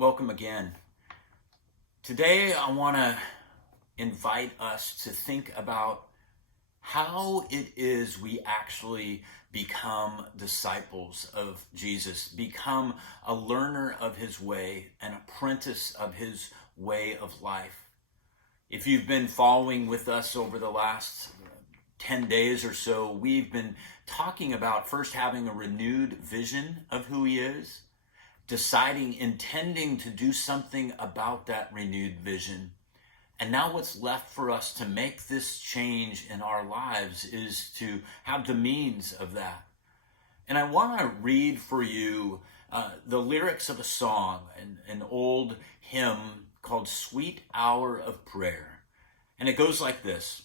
Welcome again. Today, I want to invite us to think about how it is we actually become disciples of Jesus, become a learner of his way, an apprentice of his way of life. If you've been following with us over the last 10 days or so, we've been talking about first having a renewed vision of who he is, intending to do something about that renewed vision. And now what's left for us to make this change in our lives is to have the means of that. And I want to read for you the lyrics of a song, an old hymn called Sweet Hour of Prayer. And it goes like this: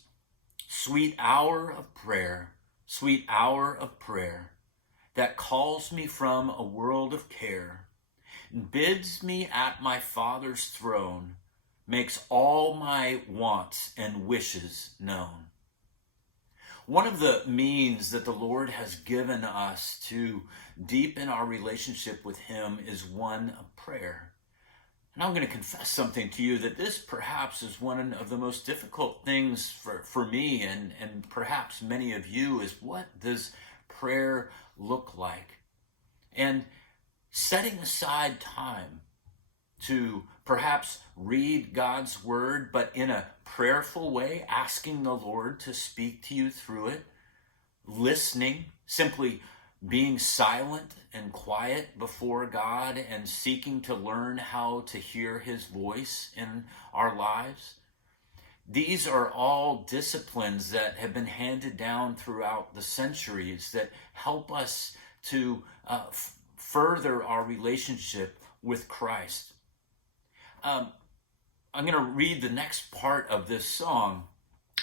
Sweet hour of prayer, sweet hour of prayer, that calls me from a world of care, bids me at my Father's throne, makes all my wants and wishes known. One of the means that the Lord has given us to deepen our relationship with him is one of prayer. And I'm going to confess something to you, that this perhaps is one of the most difficult things for me and perhaps many of you, is what does prayer look like? And setting aside time to perhaps read God's word, but in a prayerful way, asking the Lord to speak to you through it, listening, simply being silent and quiet before God and seeking to learn how to hear his voice in our lives. These are all disciplines that have been handed down throughout the centuries that help us to further our relationship with Christ. I'm going to read the next part of this song,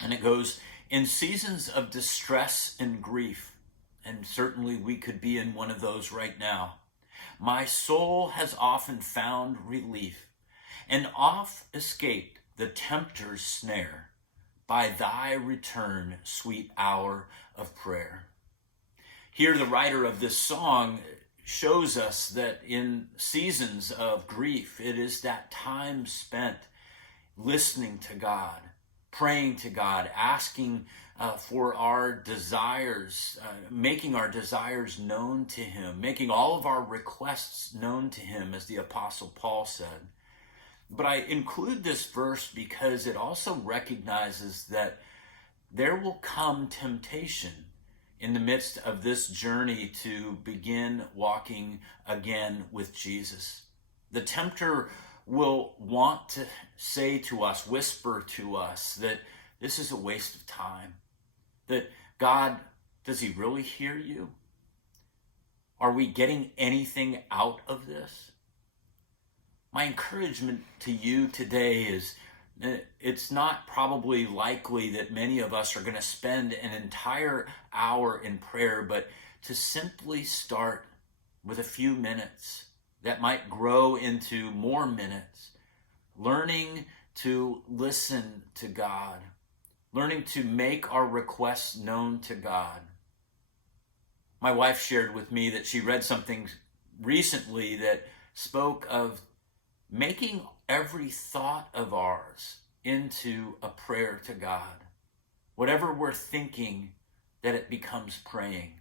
and it goes, in seasons of distress and grief, and certainly we could be in one of those right now, my soul has often found relief, and oft escaped the tempter's snare, by thy return, sweet hour of prayer. Here the writer of this song shows us that in seasons of grief, it is that time spent listening to God, praying to God, asking for our desires, making our desires known to him, making all of our requests known to him, as the Apostle Paul said. But I include this verse because it also recognizes that there will come temptation in the midst of this journey to begin walking again with Jesus. The tempter will want to say to us, whisper to us, that this is a waste of time. That God, does he really hear you? Are we getting anything out of this? My encouragement to you today is, it's not probably likely that many of us are going to spend an entire hour in prayer, but to simply start with a few minutes that might grow into more minutes, learning to listen to God, learning to make our requests known to God. My wife shared with me that she read something recently that spoke of making every thought of ours into a prayer to God. Whatever we're thinking, that it becomes praying.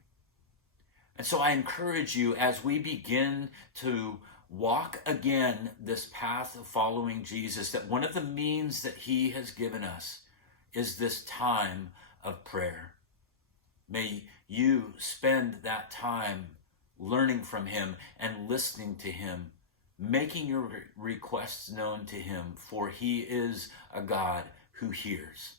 And so I encourage you, as we begin to walk again this path of following Jesus, that one of the means that he has given us is this time of prayer. May you spend that time learning from him and listening to him, making your requests known to him, for he is a God who hears.